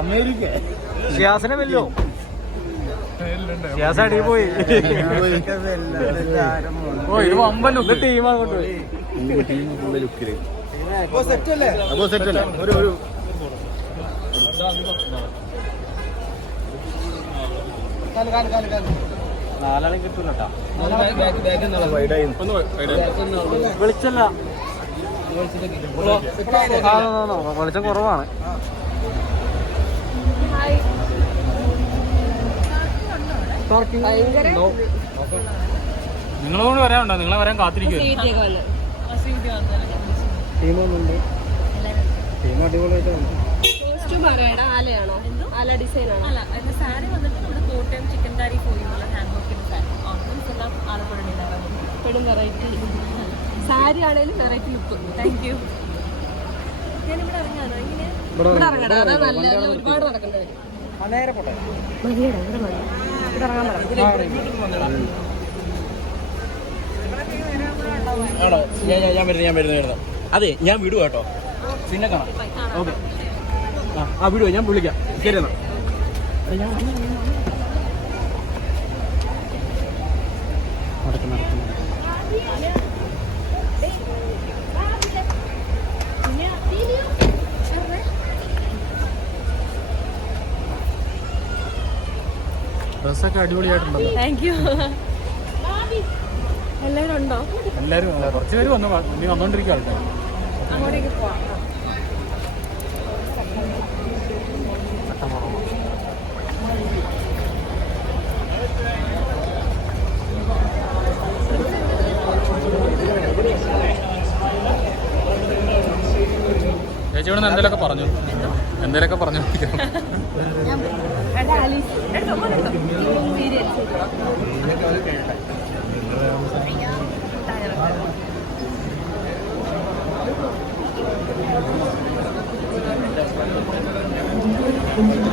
America ഷിയാസിനെ വെല്ലോ Shiyas അടി പോയി ടീമാ കൊണ്ടുപോയി ലുക്കില് സെറ്റല്ലേ ഒരു നാലാളെ കിട്ടൂലട്ടാ വിളിച്ചല്ല വെളിച്ചം കുറവാണ്. നിങ്ങളോട് വരാനുണ്ടോ? നിങ്ങളെ വരാൻ കാത്തിരിക്കും. ടീമൊന്നുണ്ട്. ടീം അടിപൊളിയായിട്ട് ആലയാണോ? ആല ഡിസൈൻ ആണോ? അല്ല, സാരി വന്നിട്ട് നമ്മുടെ കോട്ടയം ചിക്കൻ കറി പോയുള്ള ഹാൻഡ് വർക്കിന്റെ സാരി ഓർണമെന്റ്സ് എല്ലാം ആലപ്പുഴ വെറൈറ്റി സാരി ആണെങ്കിലും വെറൈറ്റി ലുക്ക്. Thank you. ഞാനിവിടെ ഇറങ്ങാനോ? ഇങ്ങനെ ഇവിടെ ഇറങ്ങട്ടെ. അതാ നല്ല ഒരുപാട് നടക്കേണ്ടി വരും. നേരെ പോട്ടെ. മതിയടാ, ഇവിടെ മതി. ഇവിടെ ഇറങ്ങാൻ ആണോ? ഞാൻ വരുന്നു. അതെ, ഞാൻ വിടുക കേട്ടോ. പിന്നെ കാണാം. ഓക്കെ. ആ വിടുക, ഞാൻ വിളിക്കാം. ശരി എന്നാ. ഡ്രസ്സൊക്കെ അടിപൊളിയായിട്ടുണ്ടല്ലോ. Thank you. എല്ലാവരും ഉണ്ടോ? എല്ലാവരും കുറച്ച് പേര് വന്നോണ്ടിരിക്കുക ആൾക്കാർ. അങ്ങോട്ടേക്ക് പോവാം. ചേച്ചി ഇവിടെ എന്തെങ്കിലുമൊക്കെ പറഞ്ഞു. Thank you.